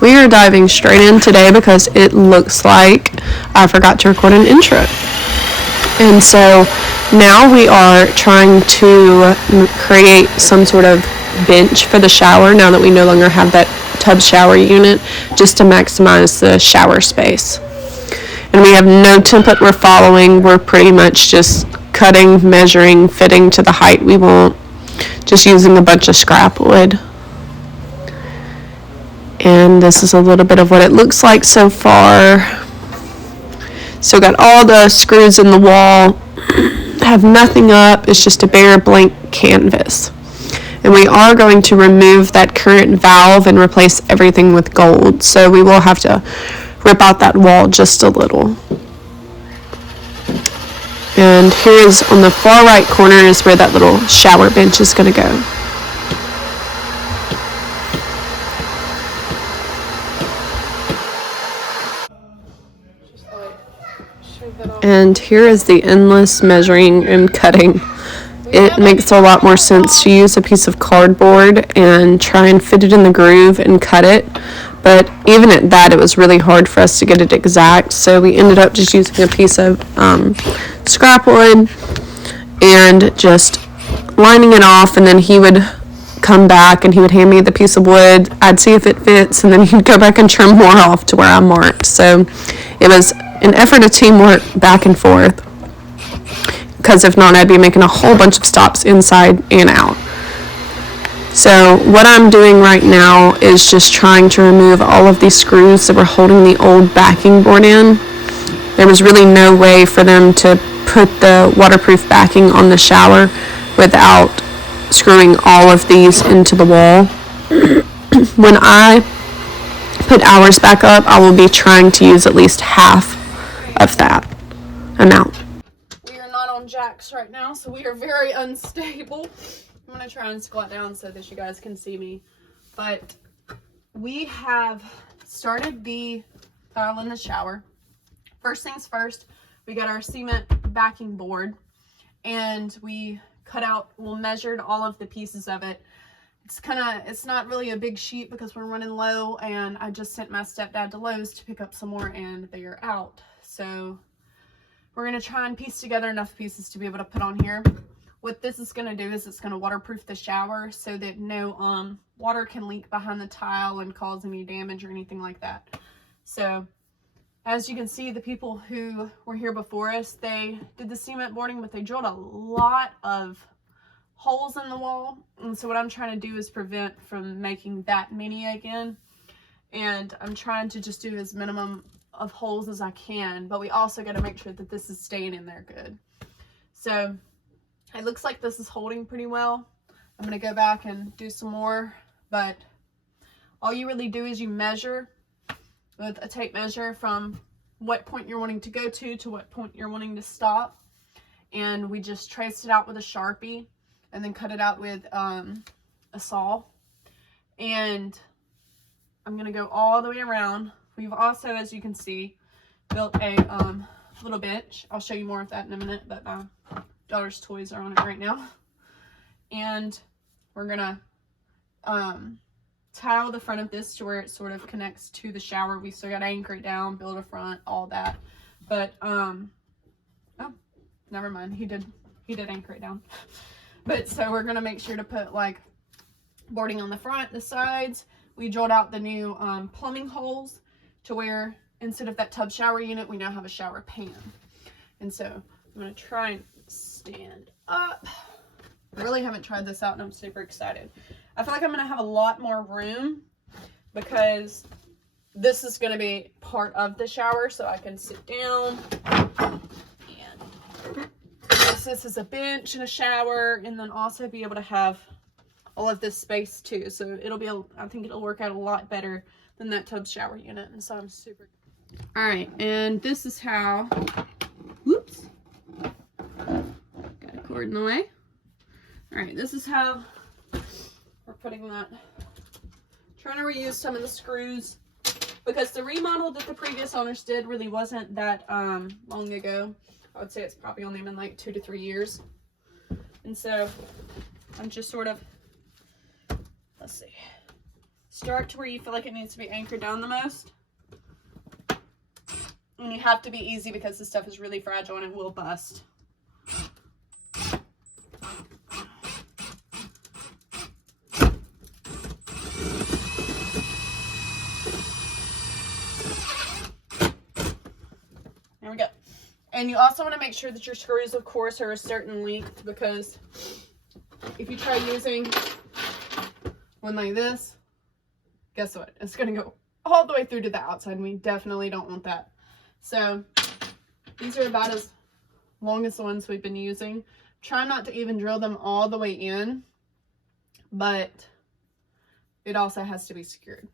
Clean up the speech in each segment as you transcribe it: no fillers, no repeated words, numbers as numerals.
We are diving straight in today because it looks like I forgot to record an intro. And so now we are trying to create some sort of bench for the shower now that we no longer have that tub shower unit, just to maximize the shower space. And we have no template we're following. We're pretty much just cutting, measuring, fitting to the height we want, just using a bunch of scrap wood. And this is a little bit of what it looks like so far. So got all the screws in the wall, have nothing up, it's just a bare blank canvas. And we are going to remove that current valve and replace everything with gold. So we will have to rip out that wall just a little. And here is on the far right corner is where that little shower bench is going to go. And here is the endless measuring and cutting. It makes a lot more sense to use a piece of cardboard and try and fit it in the groove and cut it. But even at that, it was really hard for us to get it exact. So we ended up just using a piece of scrap wood and just lining it off. And then he would come back and he would hand me the piece of wood. I'd see if it fits, and then he'd go back and trim more off to where I marked. So it was an effort of teamwork back and forth, because if not, I'd be making a whole bunch of stops inside and out. So what I'm doing right now is just trying to remove all of these screws that were holding the old backing board in. There was really no way for them to put the waterproof backing on the shower without screwing all of these into the wall. When I put ours back up, I will be trying to use at least half of that amount. We are not on jacks right now, so we are very unstable. I'm going to try and squat down so that you guys can see me. But we have started the tile in the shower. First things first, we got our cement backing board, and we measured all of the pieces of it. It's not really a big sheet because we're running low, and I just sent my stepdad to Lowe's to pick up some more, and they are out. So we're going to try and piece together enough pieces to be able to put on here. What this is going to do is it's going to waterproof the shower so that no water can leak behind the tile and cause any damage or anything like that. So as you can see, the people who were here before us, they did the cement boarding, but they drilled a lot of holes in the wall. And so what I'm trying to do is prevent from making that many again. And I'm trying to just do as minimum of holes as I can, but we also got to make sure that this is staying in there good. So it looks like this is holding pretty well. I'm going to go back and do some more, but all you really do is you measure with a tape measure from what point you're wanting to go to what point you're wanting to stop. And we just traced it out with a Sharpie and then cut it out with a saw. And I'm going to go all the way around. We've also, as you can see, built a little bench. I'll show you more of that in a minute, but my daughter's toys are on it right now. And we're gonna tile the front of this to where it sort of connects to the shower. We still gotta anchor it down, build a front, all that. But oh, never mind. He did anchor it down. But so we're gonna make sure to put like boarding on the front, the sides. We drilled out the new plumbing holes to where instead of that tub shower unit, we now have a shower pan. And so I'm going to try and stand up. I really haven't tried this out, and I'm super excited. I feel like I'm going to have a lot more room because this is going to be part of the shower, so I can sit down and use this as a bench and a shower, and then also be able to have all of this space too. So I think it'll work out a lot better than that tub shower unit. And so I'm super. All right. And this is how, whoops, got a cord in the way. All right. This is how we're putting that. Trying to reuse some of the screws because the remodel that the previous owners did really wasn't that long ago. I would say it's probably only been like 2 to 3 years. And so I'm just sort of, let's see, start to where you feel like it needs to be anchored down the most. And you have to be easy because this stuff is really fragile and it will bust. There we go. And you also want to make sure that your screws, of course, are a certain length, because if you try using one like this, guess what? It's going to go all the way through to the outside, and we definitely don't want that. So these are about as long as the ones we've been using. Try not to even drill them all the way in, but it also has to be secured.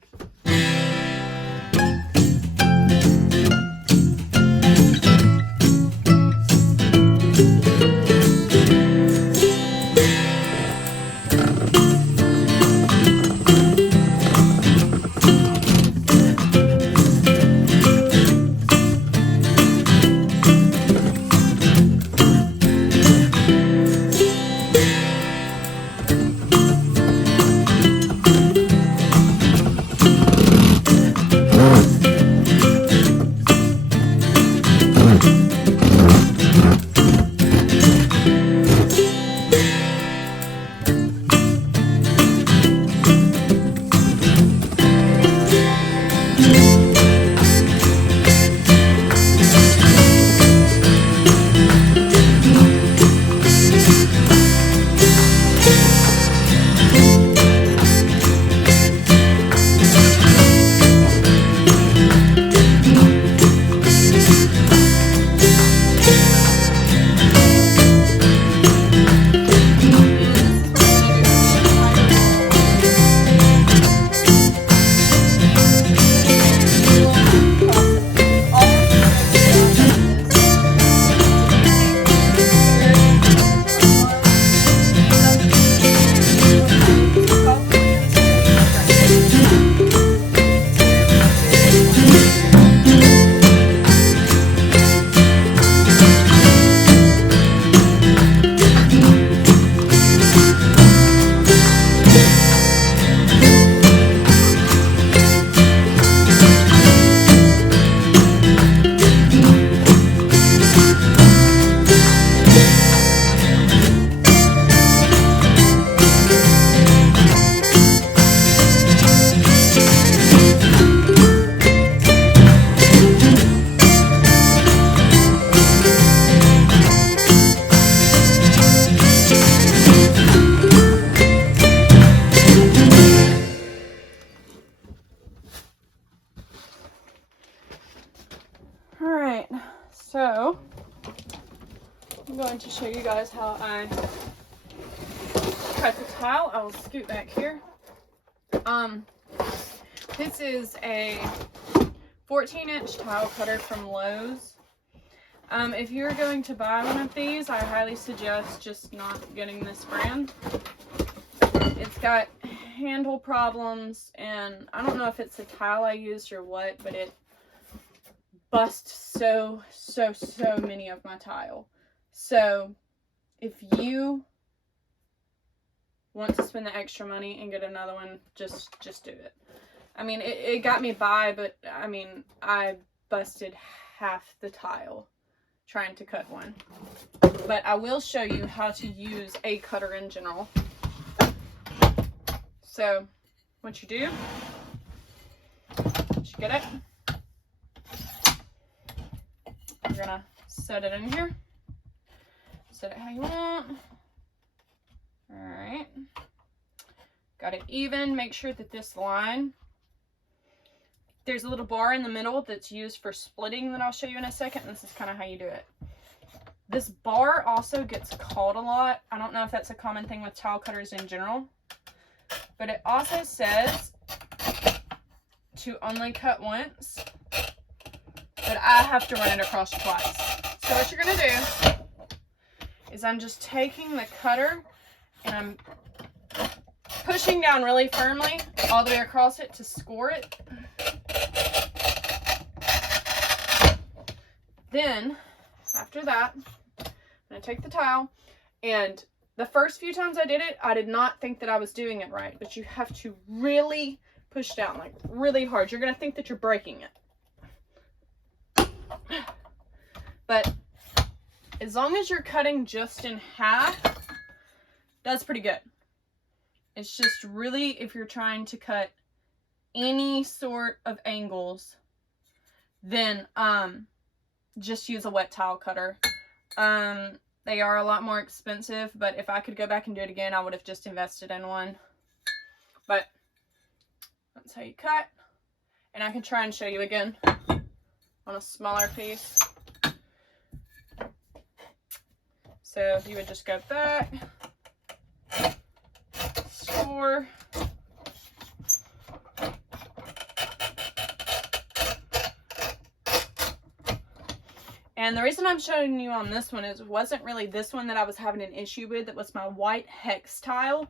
Alright, so I'm going to show you guys how I cut the tile. I will scoot back here. This is a 14-inch tile cutter from Lowe's. If you're going to buy one of these, I highly suggest just not getting this brand. It's got handle problems, and I don't know if it's the tile I used or what, but it busts so many of my tile. So if you want to spend the extra money and get another one, just do it. I mean, it got me by, but I mean, I busted half the tile trying to cut one. But I will show you how to use a cutter in general. So what you do, once you get it, you're gonna set it in here. Set it how you want. Alright. Got it even. Make sure that this line, there's a little bar in the middle that's used for splitting that I'll show you in a second. This is kind of how you do it. This bar also gets caught a lot. I don't know if that's a common thing with tile cutters in general, but it also says to only cut once, but I have to run it across twice. So what you're gonna do is I'm just taking the cutter and I'm pushing down really firmly all the way across it to score it. Then, after that, I'm going to take the tile, and the first few times I did it, I did not think that I was doing it right, but you have to really push down like really hard. You're going to think that you're breaking it. But as long as you're cutting just in half, that's pretty good. It's just really, if you're trying to cut any sort of angles, then just use a wet tile cutter. They are a lot more expensive, but if I could go back and do it again, I would have just invested in one. But that's how you cut. And I can try and show you again on a smaller piece. So you would just go back, score, and the reason I'm showing you on this one is it wasn't really this one that I was having an issue with. That was my white hex tile.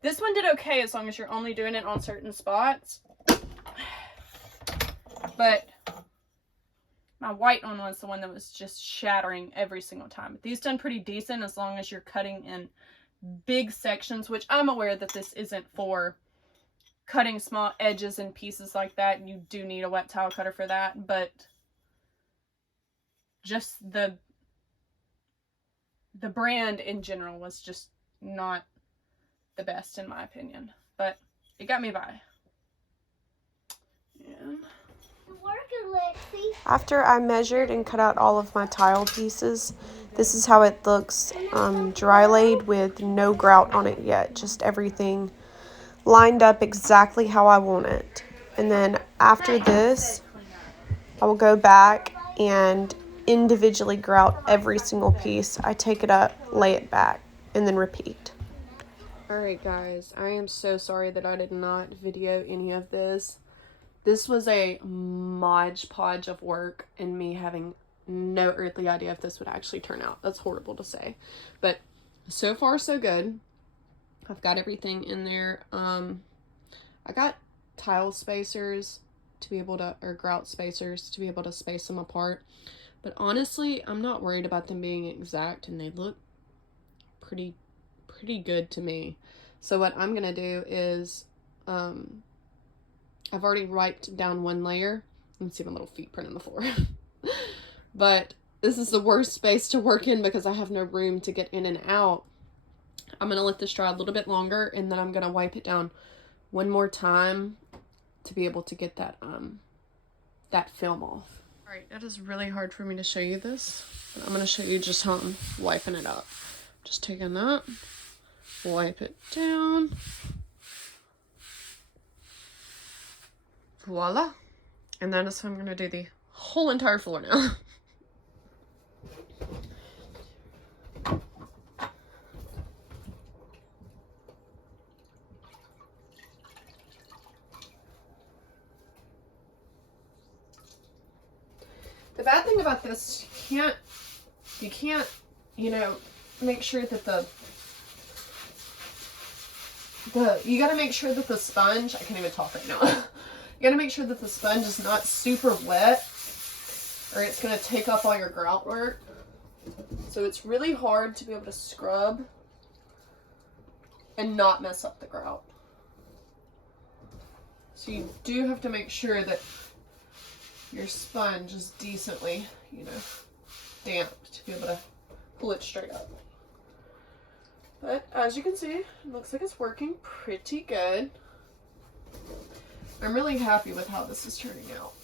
This one did okay as long as you're only doing it on certain spots. But my white one was the one that was just shattering every single time. But these done pretty decent as long as you're cutting in big sections, which I'm aware that this isn't for cutting small edges and pieces like that. You do need a wet tile cutter for that, but just the brand in general was just not the best in my opinion, but it got me by. And after I measured and cut out all of my tile pieces, this is how it looks dry laid with no grout on it yet, just everything lined up exactly how I want it. And then after this, I will go back and individually grout every single piece. I take it up, lay it back, and then repeat. Alright guys, I am so sorry that I did not video any of this. This was a modge podge of work and me having no earthly idea if this would actually turn out. That's horrible to say, but so far so good. I've got everything in there. I got tile spacers to be able to, or grout spacers to be able to space them apart. But honestly, I'm not worried about them being exact, and they look pretty good to me. So what I'm gonna do is, I've already wiped down one layer. You can see my little feet print on the floor. But this is the worst space to work in because I have no room to get in and out. I'm gonna let this dry a little bit longer, and then I'm gonna wipe it down one more time to be able to get that that film off. Alright, it is really hard for me to show you this, but I'm gonna show you just how I'm wiping it up. Just taking that, wipe it down. Voila. And that is how I'm gonna do the whole entire floor now. The bad thing about this, you can't, you know, make sure that you gotta make sure that the sponge, I can't even talk right now. You gotta make sure that the sponge is not super wet or it's gonna take up all your grout work. So it's really hard to be able to scrub and not mess up the grout. So you do have to make sure that your sponge is decently, you know, damp to be able to pull it straight up. But as you can see, it looks like it's working pretty good. I'm really happy with how this is turning out.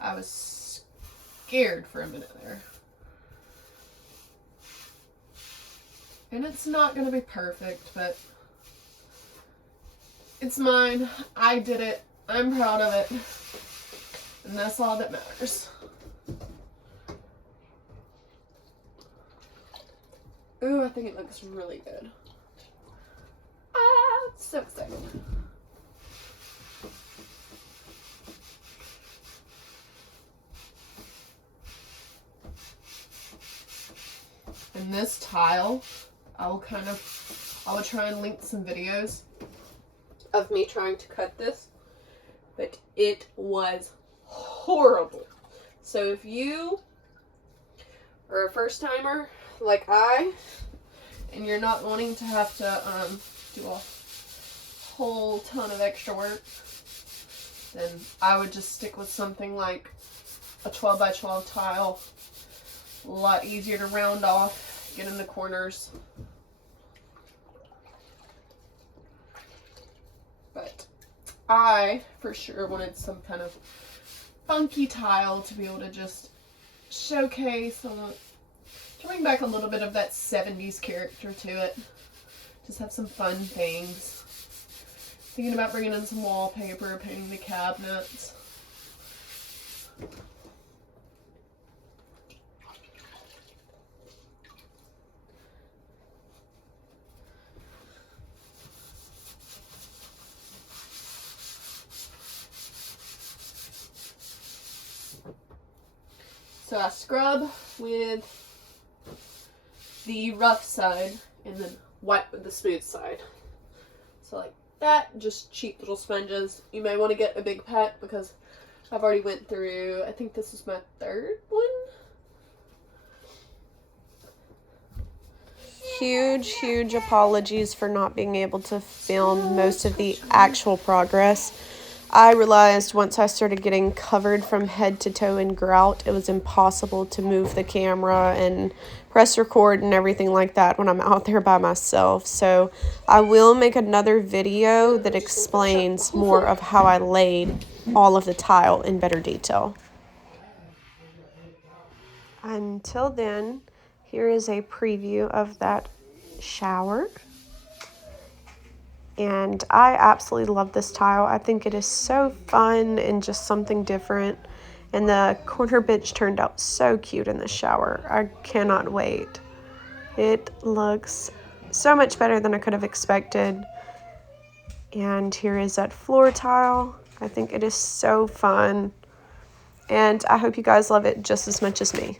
I was scared for a minute there. And it's not going to be perfect, but it's mine. I did it. I'm proud of it. And that's all that matters. Ooh, I think it looks really good. Ah, so excited. And this tile, I will try and link some videos of me trying to cut this, but it was horrible. So if you are a first timer like I, and you're not wanting to have to do a whole ton of extra work, then I would just stick with something like a 12 by 12 tile. A lot easier to round off, get in the corners. But I, for sure, wanted some kind of funky tile to be able to just showcase, bring back a little bit of that 70s character to it. Just have some fun things. Thinking about bringing in some wallpaper, painting the cabinets. So I scrub with the rough side and then wipe with the smooth side. So like that, just cheap little sponges. You may want to get a big pack because I've already went through, I think this is my third one. Huge apologies for not being able to film most of the actual progress. I realized once I started getting covered from head to toe in grout, it was impossible to move the camera and press record and everything like that when I'm out there by myself. So I will make another video that explains more of how I laid all of the tile in better detail. Until then, here is a preview of that shower. And I absolutely love this tile. I think it is so fun and just something different. And the corner bench turned out so cute in the shower. I cannot wait. It looks so much better than I could have expected. And here is that floor tile. I think it is so fun. And I hope you guys love it just as much as me.